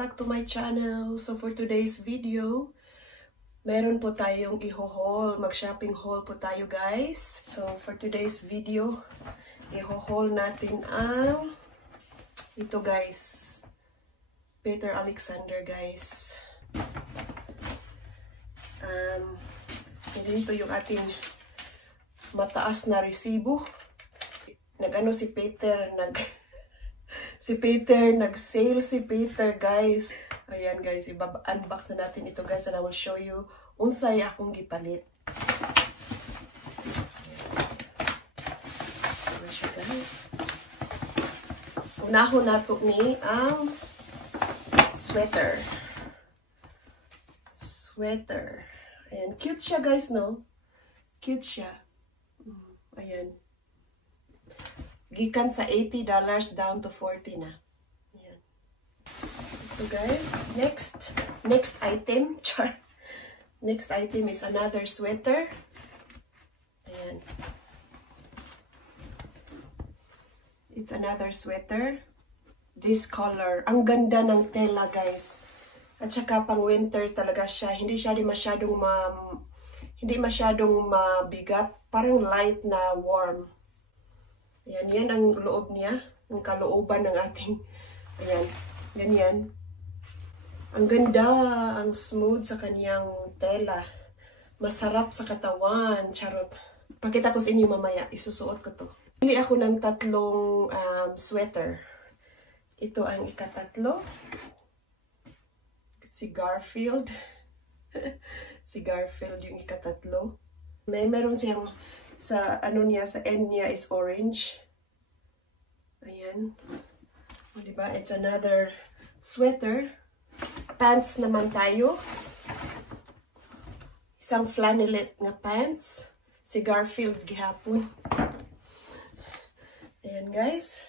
back to my channel. So for today's video, meron po tayong i-haul. Mag-shopping haul po tayo guys. So for today's video, i-haul natin ang ito guys. Peter Alexander guys. Dito yung ating mataas na resibo. Nag-ano si Peter, nag-sale si Peter guys. Ayan guys, i-unbox na natin ito guys and I will show you unsay akong gipalit. So, guys. Unahon nato ni ang sweater. Ayan, cute siya guys, no? Cute siya. Ayan. Gikan sa $80 down to 40 na. Ayan. So guys, next item. Next item is another sweater. Ayan. It's another sweater. This color. Ang ganda ng tela guys. At saka pang winter talaga siya. Hindi masyadong mabigat. Parang light na warm. Ayan, yan ang loob niya. Ang kalooban ng ating, ayan, ganyan. Ang ganda, ang smooth sa kanyang tela. Masarap sa katawan, charot. Pakita ko sa inyo mamaya, isusuot ko to. Pili ako ng tatlong sweater. Ito ang ikatatlo. Si Garfield. Si Garfield yung ikatatlo. Meron siyang sa ano niya, sa end niya is orange. Ayan. O, diba? It's another sweater. Pants naman tayo. Isang flannelette nga pants. Si Garfield gihapon. Ayan guys.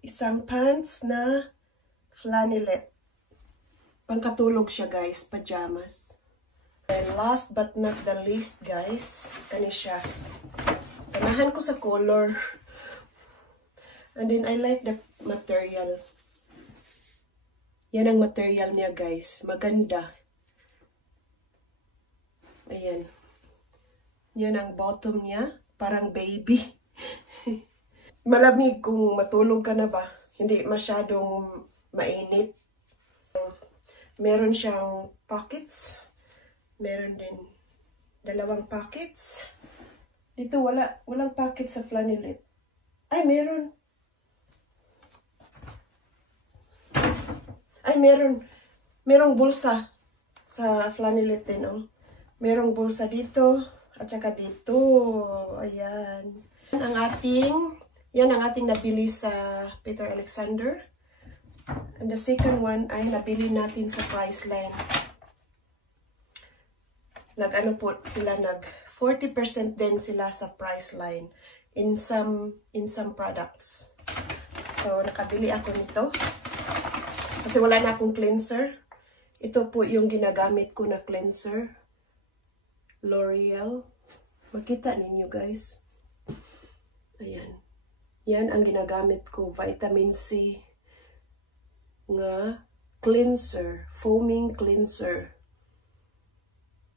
Isang pants na flannelette. Pangkatulog siya guys, pajamas. And last but not the least guys, kani siya. Ganahan ko sa color. And then I like the material. Yan ang material niya guys. Maganda. Ayan. Yan ang bottom niya. Parang baby. Malamig kung matulog ka na ba. Hindi masyadong mainit. Meron siyang pockets. Meron din dalawang pockets. Dito walang pocket sa flannelette. Ay, meron. Ay, merong bulsa sa flannelette din, oh. Merong bulsa dito at saka dito. Ayan. Yan ang ating nabili sa Peter Alexander. And the second one ay nabili natin sa Priceline. Nag-ano po sila, nag 40% din sila sa Priceline in some products. So, nakabili ako nito. Kasi wala na akong cleanser. Ito po yung ginagamit ko na cleanser. L'Oreal. Makita ninyo guys. Ayan. Yan ang ginagamit ko. Vitamin C nga cleanser. Foaming cleanser.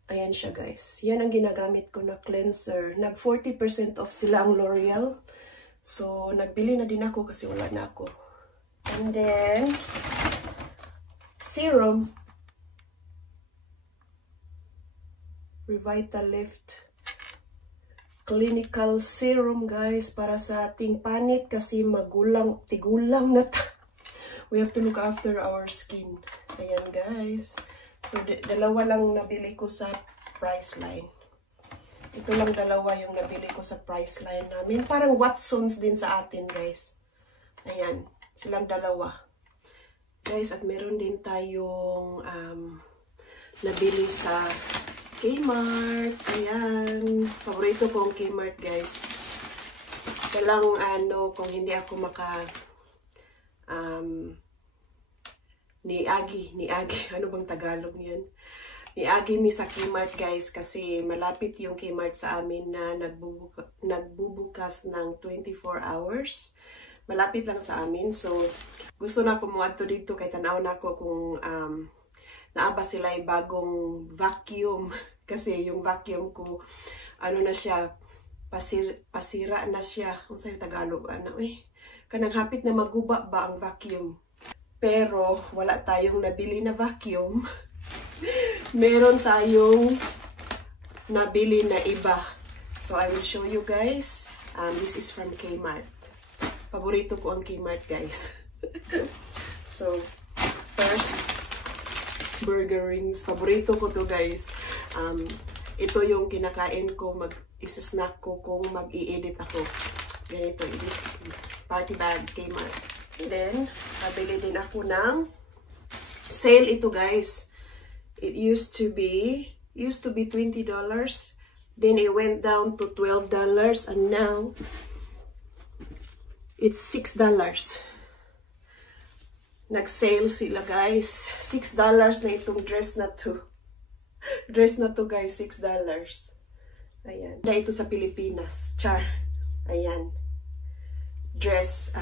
Ayan siya guys. Yan ang ginagamit ko na cleanser. Nag 40% off sila ang L'Oreal. So, nagbili na din ako kasi wala na ako. And then, serum. Revitalift Clinical Serum guys. Para sa ating panit kasi tigulang na ta. We have to look after our skin. Ayan guys. So, dalawa lang nabili ko sa Priceline. Ito lang dalawa yung nabili ko sa Priceline namin. Parang Watsons din sa atin, guys. Ayan. Silang dalawa. Guys, at meron din tayong nabili sa Kmart. Ayan. Paborito ko ang Kmart, guys. Walang kung hindi ako niagi, ano bang Tagalog niyan? Niagi mi sa Kmart guys kasi malapit yung Kmart sa amin na nagbubukas ng 24 hours. malapit lang sa amin. So, gusto na ko muadto dito kay tanaw na ko kung naaba sila ay bagong vacuum. Kasi yung vacuum ko, ano na siya, pasira na siya. Kung sa'yo Tagalog, kanang hapit na maguba ba ang vacuum. Pero, wala tayong nabili na vacuum. Meron tayong nabili na iba. So, I will show you guys. This is from Kmart. Paborito ko ang Kmart, guys. So, first, burger rings. Paborito ko to, guys. Ito yung kinakain ko, isa-snack ko kung mag-i-edit ako. Ganito, this party bag, Kmart. And then, nabili din ako ng sale ito, guys. It used to be $20. Then it went down to $12 and now it's $6. Nag-sale sila, guys. $6 na itong dress na to. Dress na to, guys, $6. Ayan. Na ito sa Pilipinas. Char. Ayan. Dress,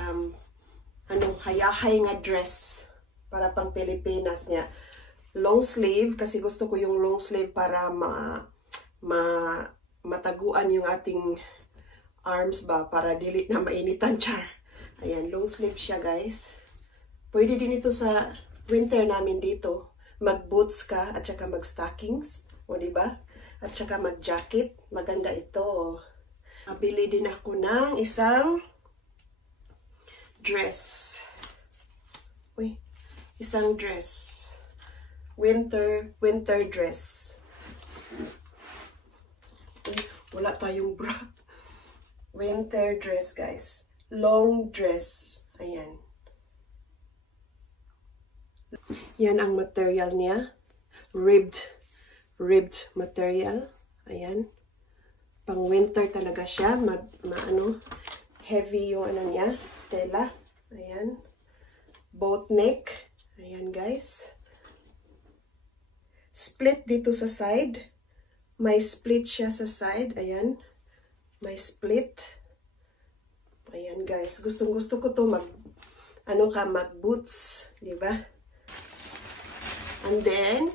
hayahay nga dress para pang Pilipinas niya. Long sleeve, kasi gusto ko yung long sleeve para mataguan yung ating arms ba, para dili na mainitan, char. Ayan, long sleeve siya, guys. Pwede din ito sa winter namin dito. Mag-boots ka at saka mag-stockings. O, diba? At saka mag-jacket. Maganda ito. Mabili din ako ng isang dress. Uy, isang dress. Winter dress. Uy, wala tayong bra. Winter dress, guys. Long dress. Ayan. Yan ang material niya. Ribbed material. Ayan. Pang winter talaga siya. Heavy yung ano niya. Tela. Ayan. Boat neck. Ayan, guys. Split dito sa side. May split siya sa side. Ayan. May split. Ayan, guys. Gustong-gusto ko to mag-boots. Diba? And then,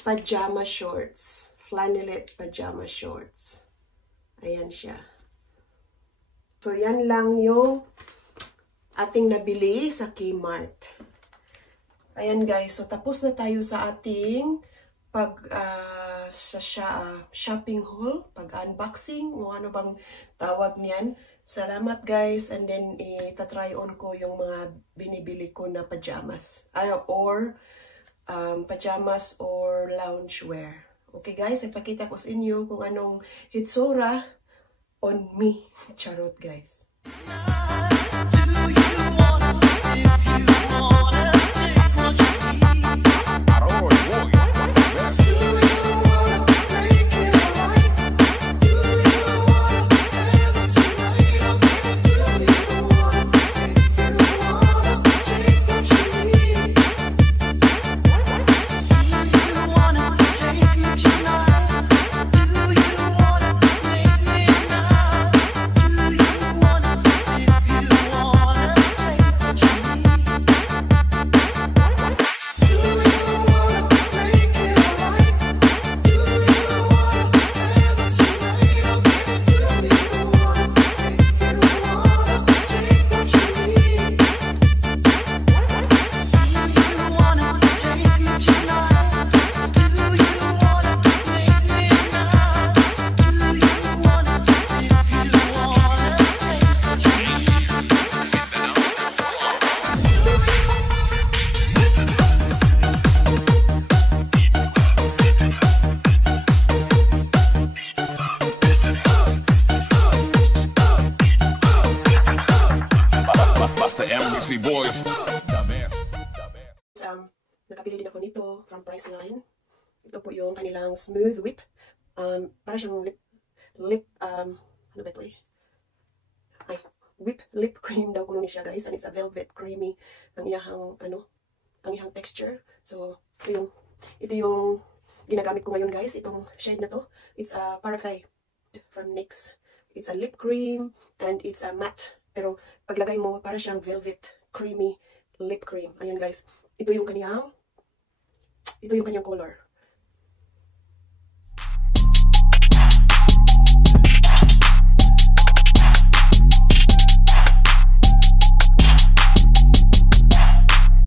pajama shorts. Flannelette pajama shorts. Ayan siya. So, yan lang yung ating nabili sa Kmart. Ayan, guys. So, tapos na tayo sa ating shopping haul. Pag-unboxing. O ano bang tawag niyan. Salamat, guys. And then, itatry on ko yung mga binibili ko na pajamas. Pajamas or loungewear. Okay, guys. Ipakita ko sa inyo kung anong hitsura on me. Charot, guys. Boys. Nakabili din ako nito from Priceline. Ito po yung kanilang smooth whip. Para siyang ano ba ito eh? Whip lip cream daw kuno ni siya, guys. And it's a velvet creamy ang iyang texture. So, ito yung ginagamit ko ngayon, guys. Itong shade na to. It's a Parfait from NYX It's a lip cream and it's a matte. Pero paglagay mo, para siyang velvet, creamy lip cream. Ayan guys. Ito yung kanyang color.